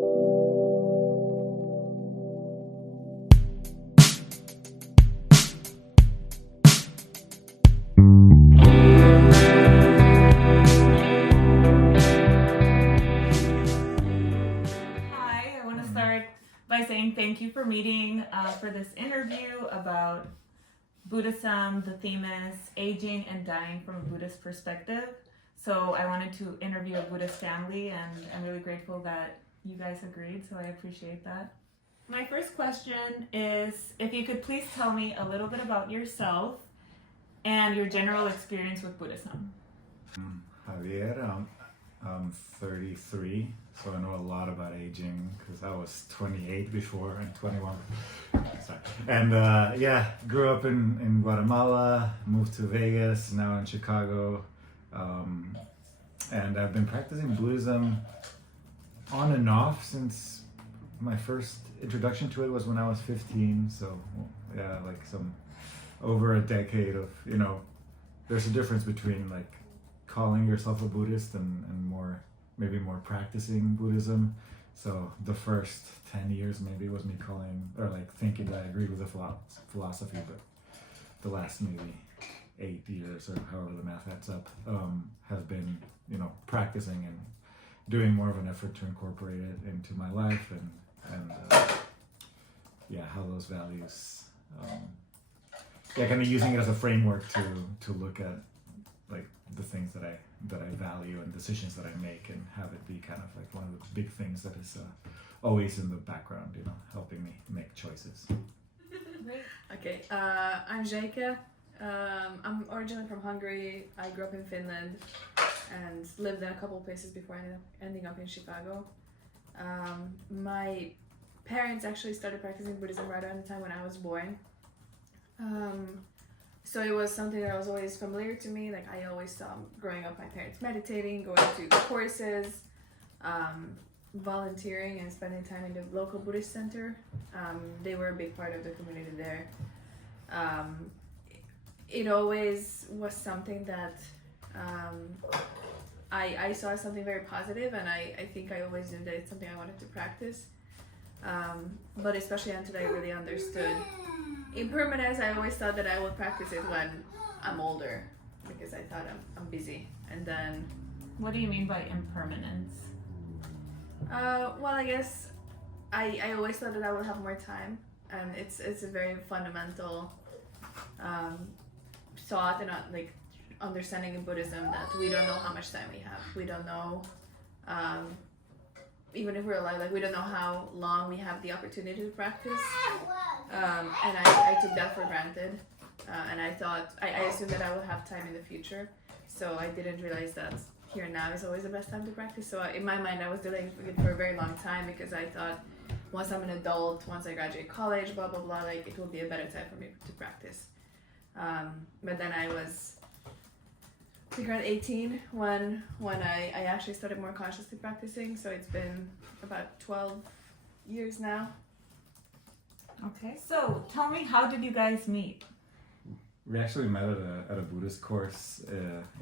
By saying thank you for meeting for this interview about Buddhism. The theme is aging and dying from a Buddhist perspective. So I wanted to interview a Buddhist family, and I'm really grateful that you guys agreed, so I appreciate that. My first question is if you could please tell me a little bit about yourself and your general experience with Buddhism. Javier, I'm 33, so I know a lot about aging because I was 28 before and 21. Sorry. And grew up in Guatemala, moved to Vegas, now in Chicago. And I've been practicing Buddhism on and off since my first introduction to it was when I was 15. So yeah, like some over a decade of, there's a difference between like calling yourself a Buddhist and more practicing Buddhism. So the first 10 years maybe was me calling or like thinking that I agreed with the philosophy, but the last maybe 8 years or however the math adds up has been practicing and doing more of an effort to incorporate it into my life and how those values kind of using it as a framework to look at like the things that I value and decisions that I make, and have it be kind of like one of the big things that is always in the background, helping me make choices. Okay, I'm Zsejke. I'm originally from Hungary. I grew up in Finland and lived in a couple of places before ending up in Chicago. My parents actually started practicing Buddhism right around the time when I was born. So it was something that was always familiar to me. Like I always saw growing up my parents meditating, going to courses, volunteering and spending time in the local Buddhist center. They were a big part of the community there. It always was something that I saw as something very positive, and I think I always knew that it's something I wanted to practice. But especially until I really understood impermanence, I always thought that I would practice it when I'm older because I thought I'm busy. And then, what do you mean by impermanence? Well, I guess I always thought that I would have more time, and it's a very fundamental thought and like understanding in Buddhism that we don't know how much time we have. We don't know, even if we're alive, like we don't know how long we have the opportunity to practice. And I took that for granted, and I thought I assumed that I would have time in the future. So I didn't realize that here and now is always the best time to practice. So in my mind, I was delaying it for a very long time because I thought once I'm an adult, once I graduate college, blah blah blah, like it will be a better time for me to practice. But then I was around 18 when I actually started more consciously practicing. So it's been about 12 years now. Okay, so tell me, how did you guys meet? We actually met at a Buddhist course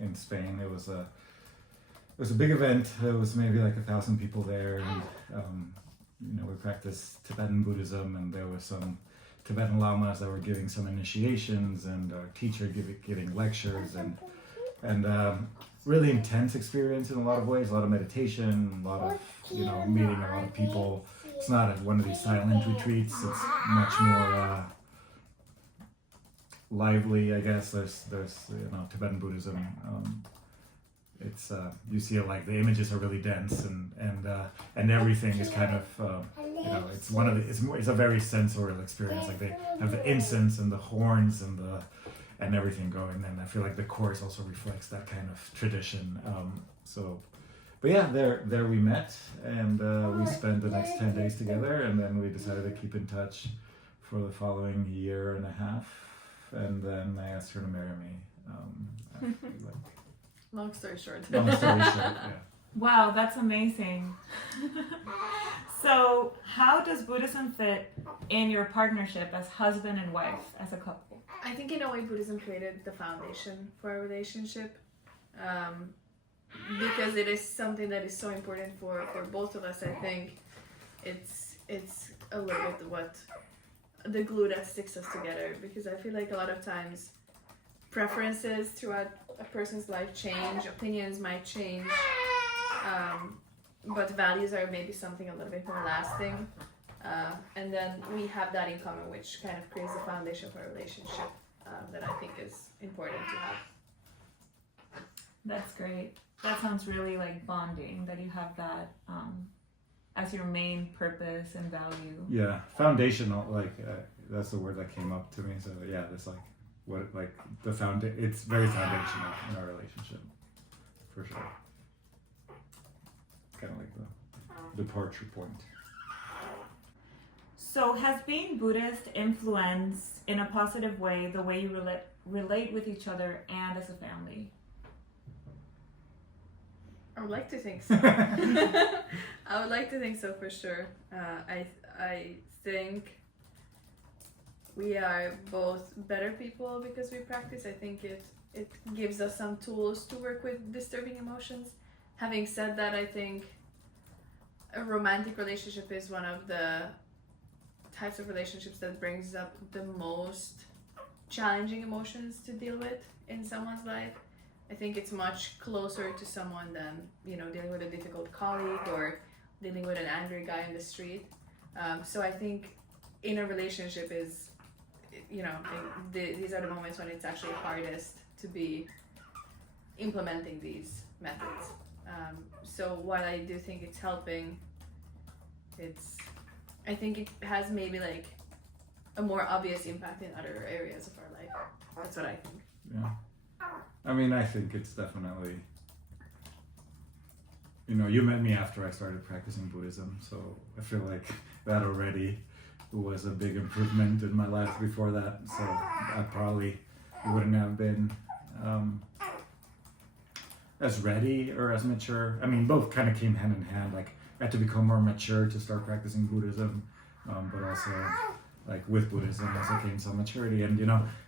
in Spain. It was a big event. There was maybe like 1,000 people there, and we practiced Tibetan Buddhism, and there were some Tibetan lamas that were giving some initiations, and our teacher giving lectures, and really intense experience in a lot of ways. A lot of meditation, a lot of meeting a lot of people. It's not one of these silent retreats. It's much more lively, I guess. There's Tibetan Buddhism. It's you see it, like the images are really dense, and everything is kind of it's a very sensorial experience. Like they have the incense and the horns and everything going, and I feel like the course also reflects that kind of tradition. But yeah, there we met, and we spent the next 10 days together, and then we decided to keep in touch for the following year and a half, and then I asked her to marry me. Long story short. Yeah. Wow, that's amazing. So how does Buddhism fit in your partnership as husband and wife, as a couple? I think in a way Buddhism created the foundation for our relationship. Because it is something that is so important for both of us. I think it's a little bit what the glue that sticks us together, because I feel like a lot of times preferences throughout a person's life change, opinions might change, but values are maybe something a little bit more lasting, and then we have that in common, which kind of creates the foundation for a relationship that I think is important to have. That's great. That sounds really like bonding, that you have that as your main purpose and value. Yeah, foundational. Like that's the word that came up to me. So yeah, that's like what like the It's very foundational in our relationship, for sure. Kind of like the departure point. So has being Buddhist influenced in a positive way the way you relate with each other and as a family? I would like to think so. I would like to think so for sure. I think we are both better people because we practice. I think it gives us some tools to work with disturbing emotions. Having said that, I think a romantic relationship is one of the types of relationships that brings up the most challenging emotions to deal with in someone's life. I think it's much closer to someone than, dealing with a difficult colleague or dealing with an angry guy in the street. So I think in a relationship is, these are the moments when it's actually hardest to be implementing these methods. So while I do think it's helping, I think it has maybe like a more obvious impact in other areas of our life. That's what I think. Yeah. I mean, I think it's definitely, you met me after I started practicing Buddhism, so I feel like that already was a big improvement in my life before that, so I probably wouldn't have been as ready or as mature. I mean, both kind of came hand in hand, like I had to become more mature to start practicing Buddhism, but also like with Buddhism also came some maturity and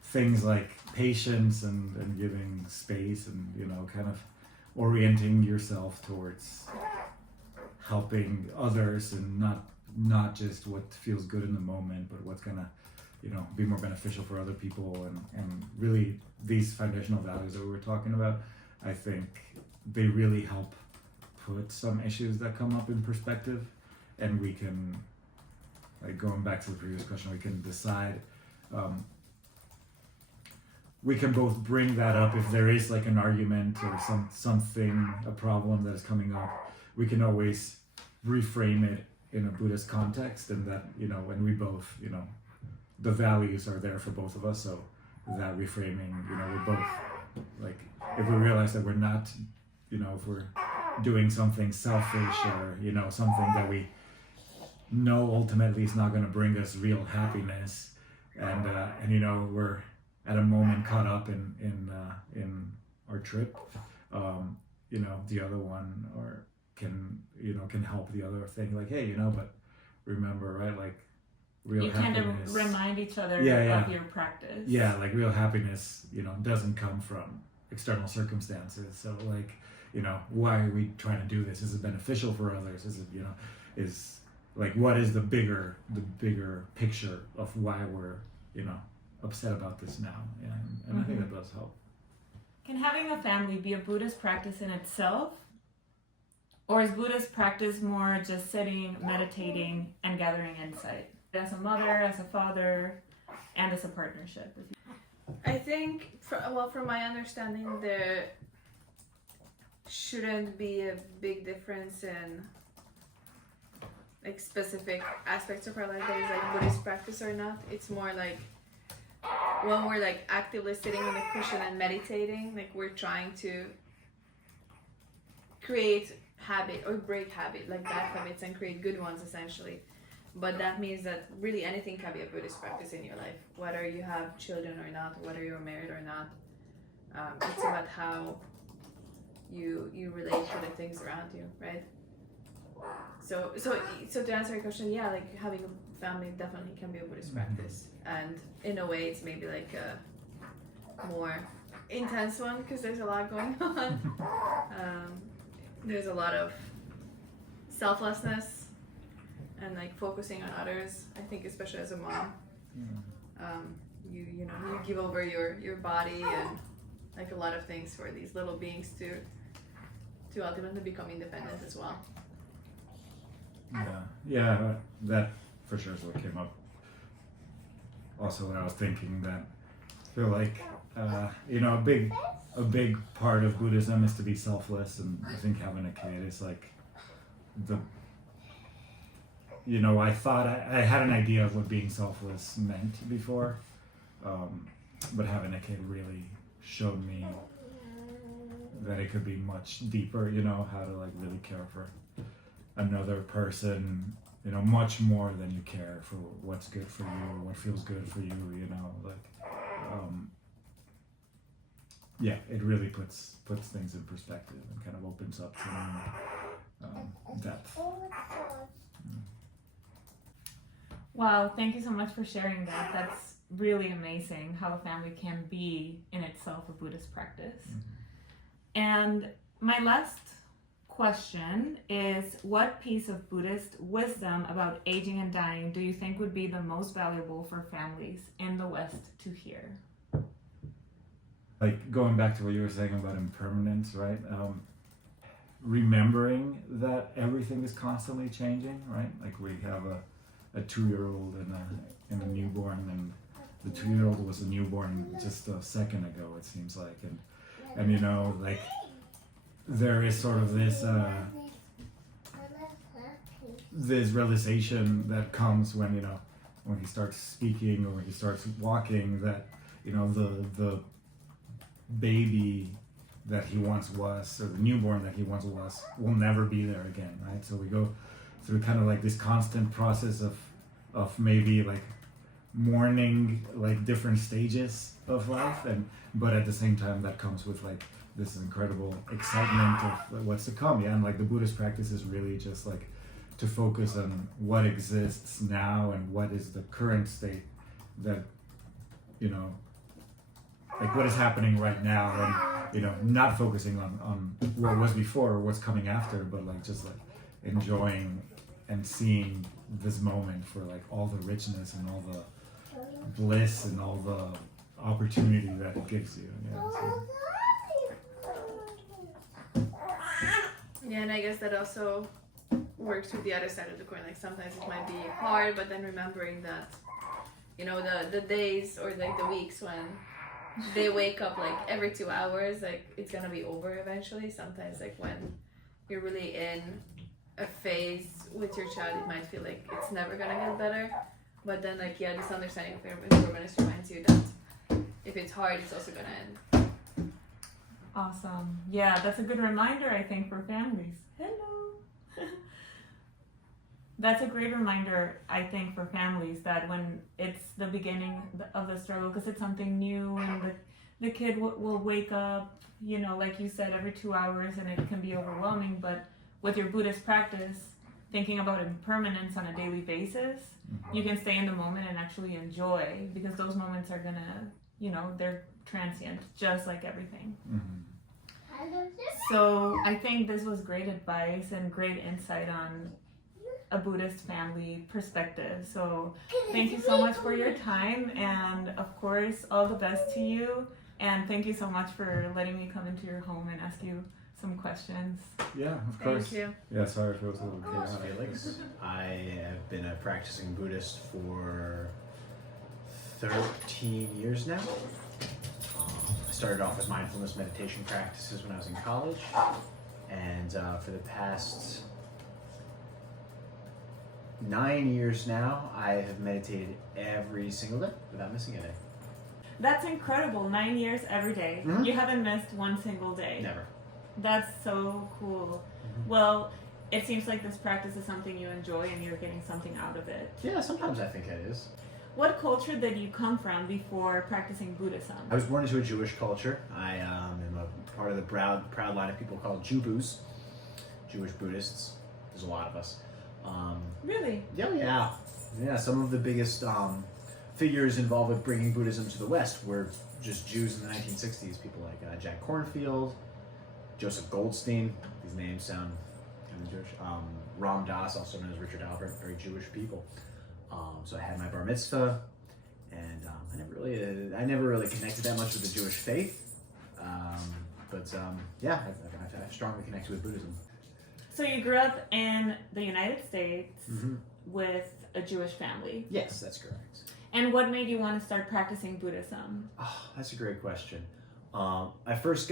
things like patience and giving space and kind of orienting yourself towards helping others and not just what feels good in the moment, but what's gonna be more beneficial for other people, and really these foundational values that we were talking about, I think they really help put some issues that come up in perspective, and we can, like going back to the previous question, we can decide, we can both bring that up if there is like an argument or something, a problem that is coming up. We can always reframe it in a Buddhist context, and that, when we both, the values are there for both of us, so that reframing, we're both, like, if we realize that we're not, if we're doing something selfish or, something that we know ultimately is not going to bring us real happiness, and we're at a moment caught up in our trip, the other one can help the other thing, like, hey, but remember, right, like real you happiness, kind of remind each other of your practice. Yeah, like real happiness, doesn't come from external circumstances. So like, why are we trying to do this? Is it beneficial for others? Is it, is like, what is the bigger picture of why we're, upset about this now? And I think that does help. Can having a family be a Buddhist practice in itself? Or is Buddhist practice more just sitting, meditating, and gathering insight? As a mother, as a father, and as a partnership? I think, from my understanding, there shouldn't be a big difference in like specific aspects of our life that is like Buddhist practice or not. It's more like when we're like actively sitting on the cushion and meditating, like we're trying to create habit or break habit, like bad habits, and create good ones essentially. But that means that really anything can be a Buddhist practice in your life, whether you have children or not, whether you're married or not. It's about how you relate to the things around you, right? So to answer your question, yeah, like having a family definitely can be a Buddhist practice, and in a way it's maybe like a more intense one because there's a lot going on. There's a lot of selflessness, and like focusing on others. I think especially as a mom, you know, you give over your body and like a lot of things for these little beings to ultimately become independent as well. Yeah, that for sure is what came up. Also, when I was thinking that, I feel like you know, a big part of Buddhism is to be selfless, and I think having a kid is like you know, I thought I had an idea of what being selfless meant before, but having a kid really showed me that it could be much deeper, you know, how to like really care for another person, you know, much more than you care for what's good for you, what feels good for you, you know, like, yeah, it really puts things in perspective and kind of opens up to depth. Wow, thank you so much for sharing that. That's really amazing how a family can be in itself a Buddhist practice. And my last question is, what piece of Buddhist wisdom about aging and dying do you think would be the most valuable for families in the West to hear? Like going back to what you were saying about impermanence, right? Remembering that everything is constantly changing, right? Like we have a 2-year-old and a newborn, and the 2-year-old was a newborn just a second ago, it seems like, and you know, like there is sort of this realization that comes when, you know, when he starts speaking or when he starts walking, that, you know, the baby that he once was, or the newborn that he once was, will never be there again, right? So we go through kind of like this constant process of maybe like mourning like different stages of life, but at the same time that comes with like this incredible excitement of what's to come. Yeah, and like the Buddhist practice is really just like to focus on what exists now and what is the current state, that, you know, like what is happening right now, and, you know, not focusing on what was before or what's coming after, but like just like enjoying and seeing this moment for like all the richness and all the bliss and all the opportunity that it gives you. Yeah, so. Yeah, and I guess that also works with the other side of the coin. Like sometimes it might be hard, but then remembering that, you know, the days or like the weeks when they wake up like every 2 hours, like it's gonna be over eventually. Sometimes like when you're really in a phase with your child, it might feel like it's never gonna get better. But then like, yeah, this understanding of impermanence reminds you that if it's hard, it's also gonna end. Awesome. Yeah, that's a good reminder, I think, for families. Hello. That's a great reminder, I think, for families, that when it's the beginning of the struggle, because it's something new, and the kid will wake up, you know, like you said, every 2 hours, and it can be overwhelming. But with your Buddhist practice, thinking about impermanence on a daily basis, you can stay in the moment and actually enjoy, because those moments are gonna, you know, they're transient, just like everything. So I think this was great advice and great insight on a Buddhist family perspective. So thank you so much for your time, and of course, all the best to you. And thank you so much for letting me come into your home and ask you some questions. Yeah, of course. Thank you. Yeah, sorry if it was a little chaotic. Felix. I have been a practicing Buddhist for 13 years now. I started off with mindfulness meditation practices when I was in college, and for the past 9 years now, I have meditated every single day without missing a day. That's incredible. 9 years every day. Mhm. You haven't missed one single day. Never. That's so cool. Well, it seems like this practice is something you enjoy and you're getting something out of it. Yeah, sometimes I think it is. What culture did you come from before practicing Buddhism? I was born into a Jewish culture. I am a part of the proud line of people called Jubus, Jewish Buddhists. There's a lot of us. Really? Yeah. Some of the biggest figures involved with bringing Buddhism to the West were just Jews in the 1960s. People like Jack Kornfield, Joseph Goldstein. These names sound the Jewish. Ram Dass, also known as Richard Albert, very Jewish people. So I had my bar mitzvah, and I never really connected that much with the Jewish faith. Yeah, I've strongly connected with Buddhism. So you grew up in the United States Mm-hmm. with a Jewish family. Yes, that's correct. And what made you want to start practicing Buddhism? Oh, that's a great question. My first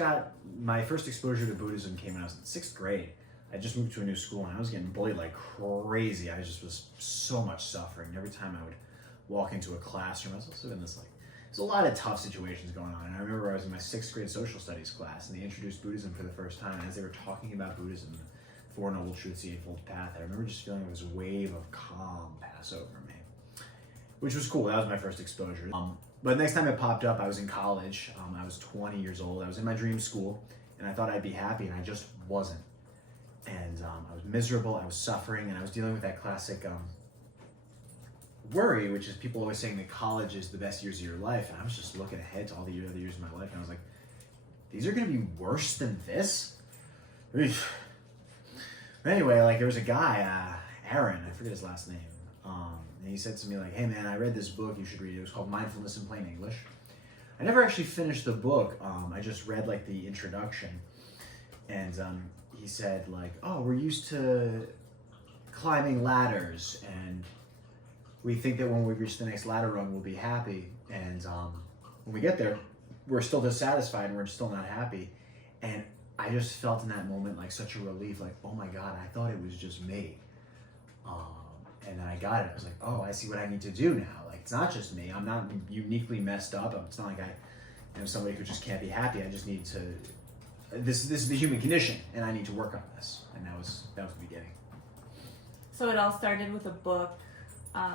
exposure to Buddhism came when I was in 6th grade. I just moved to a new school and I was getting bullied like crazy. I just was so much suffering. Every time I would walk into a classroom, I was also in this there's a lot of tough situations going on. And I remember I was in my 6th grade social studies class and they introduced Buddhism for the first time. And as they were talking about Buddhism, the Four Noble Truths, the Eightfold Path, I remember just feeling this wave of calm pass over me, which was cool. That was my first exposure. But next time it popped up, I was in college. I was 20 years old. I was in my dream school, and I thought I'd be happy, and I just wasn't. And I was miserable. I was suffering, and I was dealing with that classic worry, which is people always saying that college is the best years of your life. And I was just looking ahead to all the other years of my life, and I was like, these are going to be worse than this? Anyway, there was a guy, Aaron, I forget his last name. And he said to me, hey man, I read this book, you should read it. It was called Mindfulness in Plain English. I never actually finished the book. I just read the introduction. And he said oh, we're used to climbing ladders and we think that when we reach the next ladder rung, we'll be happy. And when we get there, we're still dissatisfied and we're still not happy. And I just felt in that moment such a relief, oh my God, I thought it was just me. And then I got it. I was like, oh, I see what I need to do now. It's not just me. I'm not uniquely messed up. It's not like I am somebody who just can't be happy. I just need to. This is the human condition, and I need to work on this. And that was the beginning. So it all started with a book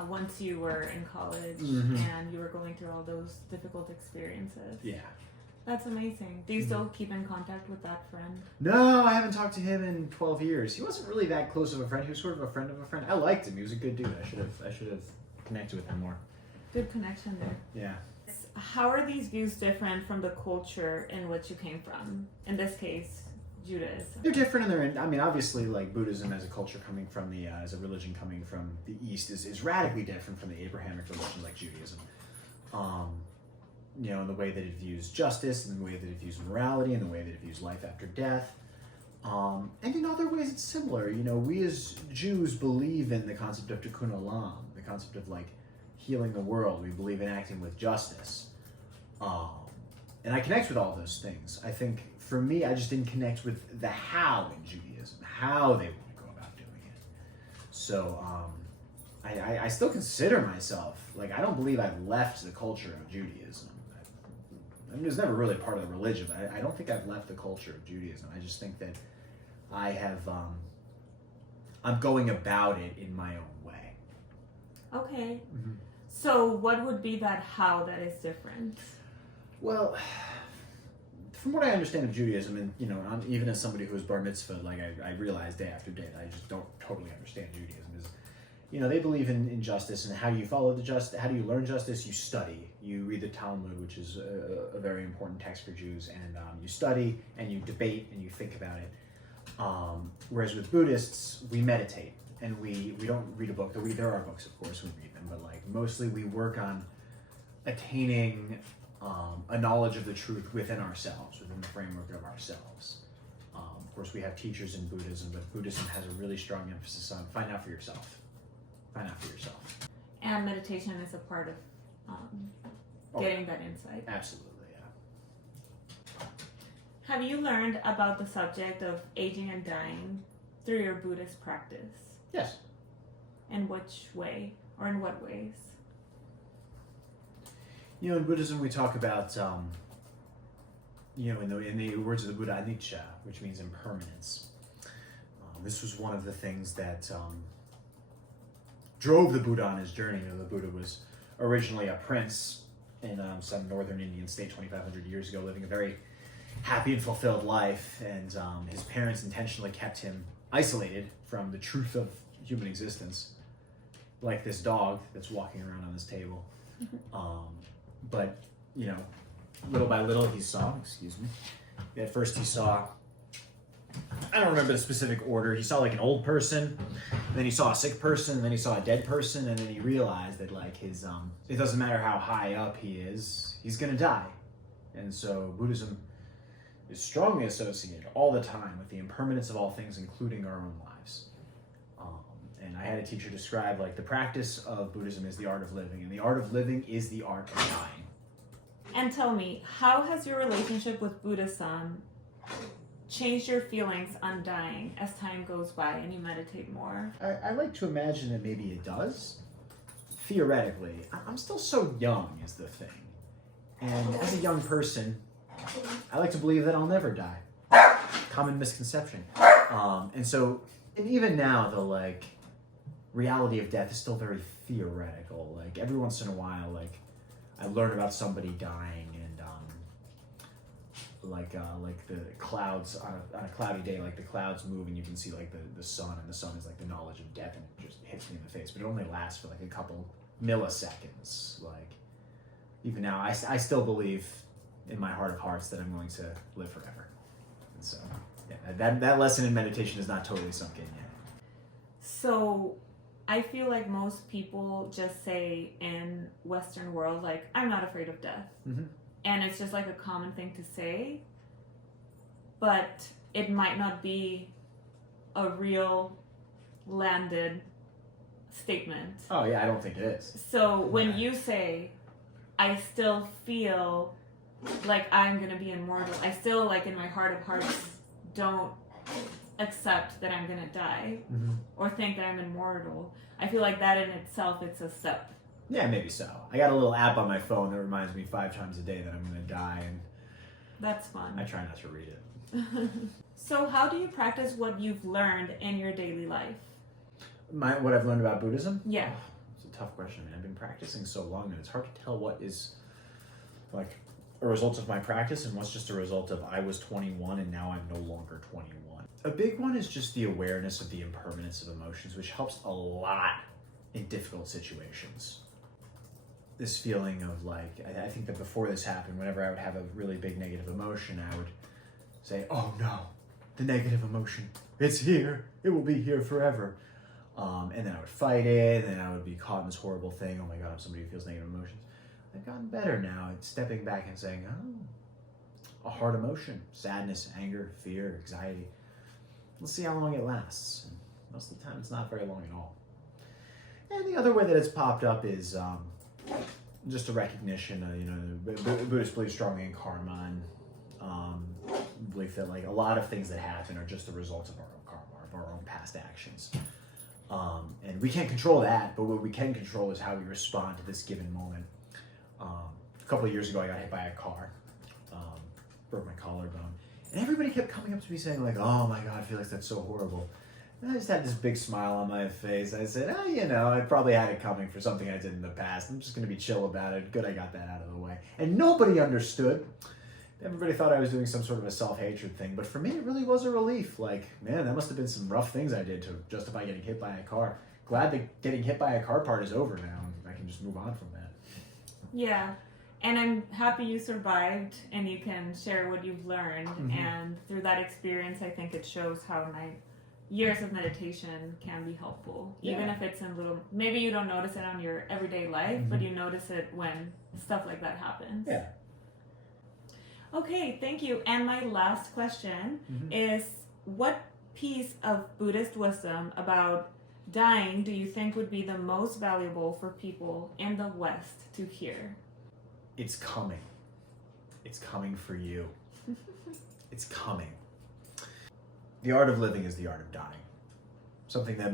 once you were in college Mm-hmm. and you were going through all those difficult experiences. Yeah. That's amazing. Do you still keep in contact with that friend? No, I haven't talked to him in 12 years. He wasn't really that close of a friend. He was sort of a friend of a friend. I liked him. He was a good dude. I should have connected with him more. Good connection there. Yeah. How are these views different from the culture in which you came from? In this case, Judaism. They're different, and obviously, Buddhism as a culture coming from as a religion coming from the East is radically different from the Abrahamic religion like Judaism. In the way that it views justice, and the way that it views morality, and the way that it views life after death. And in other ways, it's similar. We as Jews believe in the concept of tikkun olam, the concept of healing the world. We believe in acting with justice. And I connect with all those things. I think for me, I just didn't connect with the how in Judaism, how they would go about doing it. So I still consider myself, I don't believe I've left the culture of Judaism. I mean, it was never really part of the religion, but I don't think I've left the culture of Judaism. I just think that I have, I'm going about it in my own way. Okay. Mm-hmm. So what would be that how that is different? Well, from what I understand of Judaism, and I'm, even as somebody who is bar mitzvah, I realize day after day that I just don't totally understand Judaism. Is they believe in justice, and how do you follow the justice? How do you learn justice? You study. You read the Talmud, which is a very important text for Jews, and you study and you debate and you think about it. Whereas with Buddhists, we meditate and we don't read a book. There are books, of course, we read them, but mostly we work on attaining a knowledge of the truth within ourselves, within the framework of ourselves. Of course, we have teachers in Buddhism, but Buddhism has a really strong emphasis on find out for yourself. Find out for yourself. And meditation is a part of getting that insight. Absolutely, yeah. Have you learned about the subject of aging and dying through your Buddhist practice? Yes. In which way, or in what ways? In Buddhism, we talk about, in the words of the Buddha, anicca, which means impermanence. This was one of the things that drove the Buddha on his journey. The Buddha was originally a prince in some northern Indian state 2,500 years ago, living a very happy and fulfilled life, and his parents intentionally kept him isolated from the truth of human existence, like this dog that's walking around on this table. But, little by little he saw, at first he saw I don't remember the specific order. He saw like an old person, and then he saw a sick person, and then he saw a dead person, and then he realized that like his it doesn't matter how high up he is, he's gonna die. And so Buddhism is strongly associated all the time with the impermanence of all things, including our own lives. And I had a teacher describe like the practice of Buddhism is the art of living, and the art of living is the art of dying. And tell me, how has your relationship with Buddhism changed your feelings on dying as time goes by and you meditate more? I like to imagine that maybe it does. Theoretically, I'm still so young is the thing. And as a young person, I like to believe that I'll never die. Common misconception. And even now, the like reality of death is still very theoretical. Like every once in a while, like I learn about somebody dying, and like the clouds on a cloudy day, like the clouds move and you can see like the sun, and the sun is like the knowledge of death, and it just hits me in the face. But it only lasts for like a couple milliseconds. Like even now, I still believe in my heart of hearts that I'm going to live forever. And so yeah, that lesson in meditation is not totally sunk in yet. So I feel like most people just say in Western world, like, I'm not afraid of death. Mm-hmm. And it's just like a common thing to say, but it might not be a real landed statement. Oh yeah, I don't think it is. So when you say, I still feel like I'm gonna be immortal, I still like in my heart of hearts don't accept that I'm gonna die or think that I'm immortal. I feel like that in itself, it's a step. Yeah, maybe so. I got a little app on my phone that reminds me 5 times a day that I'm gonna die, and that's fun. I try not to read it. So how do you practice what you've learned in your daily life? What I've learned about Buddhism? Yeah. It's a tough question, man. I've been practicing so long that it's hard to tell what is like a result of my practice and what's just a result of I was 21 and now I'm no longer 21. A big one is just the awareness of the impermanence of emotions, which helps a lot in difficult situations. This feeling of like, I think that before this happened, whenever I would have a really big negative emotion, I would say, oh no, the negative emotion, it's here, it will be here forever. And then I would fight it, and then I would be caught in this horrible thing. Oh my God, I'm somebody who feels negative emotions. I've gotten better now at stepping back and saying, oh, a hard emotion, sadness, anger, fear, anxiety. Let's see how long it lasts. And most of the time, it's not very long at all. And the other way that it's popped up is just a recognition of, Buddhists believe strongly in karma, and believe that like a lot of things that happen are just the results of our own karma, of our own past actions. And we can't control that, but what we can control is how we respond to this given moment. A couple of years ago, I got hit by a car, broke my collarbone, and everybody kept coming up to me saying like, oh my God, Felix, that's so horrible. And I just had this big smile on my face. I said, I probably had it coming for something I did in the past. I'm just going to be chill about it. Good, I got that out of the way. And nobody understood. Everybody thought I was doing some sort of a self-hatred thing, but for me, it really was a relief. Like, man, that must have been some rough things I did to justify getting hit by a car. Glad that getting hit by a car part is over now, and I can just move on from that. Yeah, and I'm happy you survived and you can share what you've learned. And through that experience, I think it shows how years of meditation can be helpful. Yeah. Even if it's in little, maybe you don't notice it on your everyday life, but you notice it when stuff like that happens. Yeah. Okay, thank you. And my last question is, what piece of Buddhist wisdom about dying do you think would be the most valuable for people in the West to hear? It's coming. It's coming for you. It's coming. The art of living is the art of dying. Something that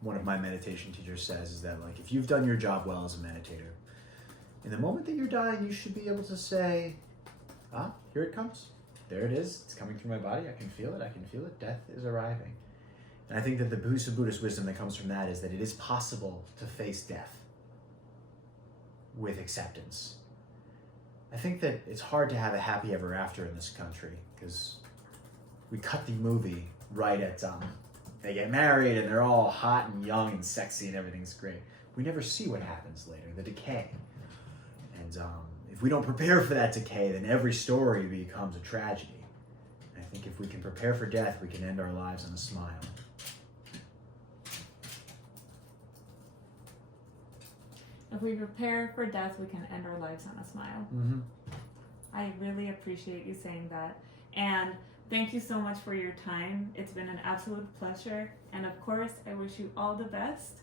one of my meditation teachers says is that like if you've done your job well as a meditator, in the moment that you're dying, you should be able to say, here it comes. There it is. It's coming through my body. I can feel it. I can feel it. Death is arriving. And I think that the Buddhist wisdom that comes from that is that it is possible to face death with acceptance. I think that it's hard to have a happy ever after in this country because we cut the movie right at they get married and they're all hot and young and sexy and everything's great. We never see what happens later, the decay. And if we don't prepare for that decay, then every story becomes a tragedy. And I think if we can prepare for death, we can end our lives on a smile. If we prepare for death, we can end our lives on a smile. Mm-hmm. I really appreciate you saying that. And thank you so much for your time. It's been an absolute pleasure. And of course, I wish you all the best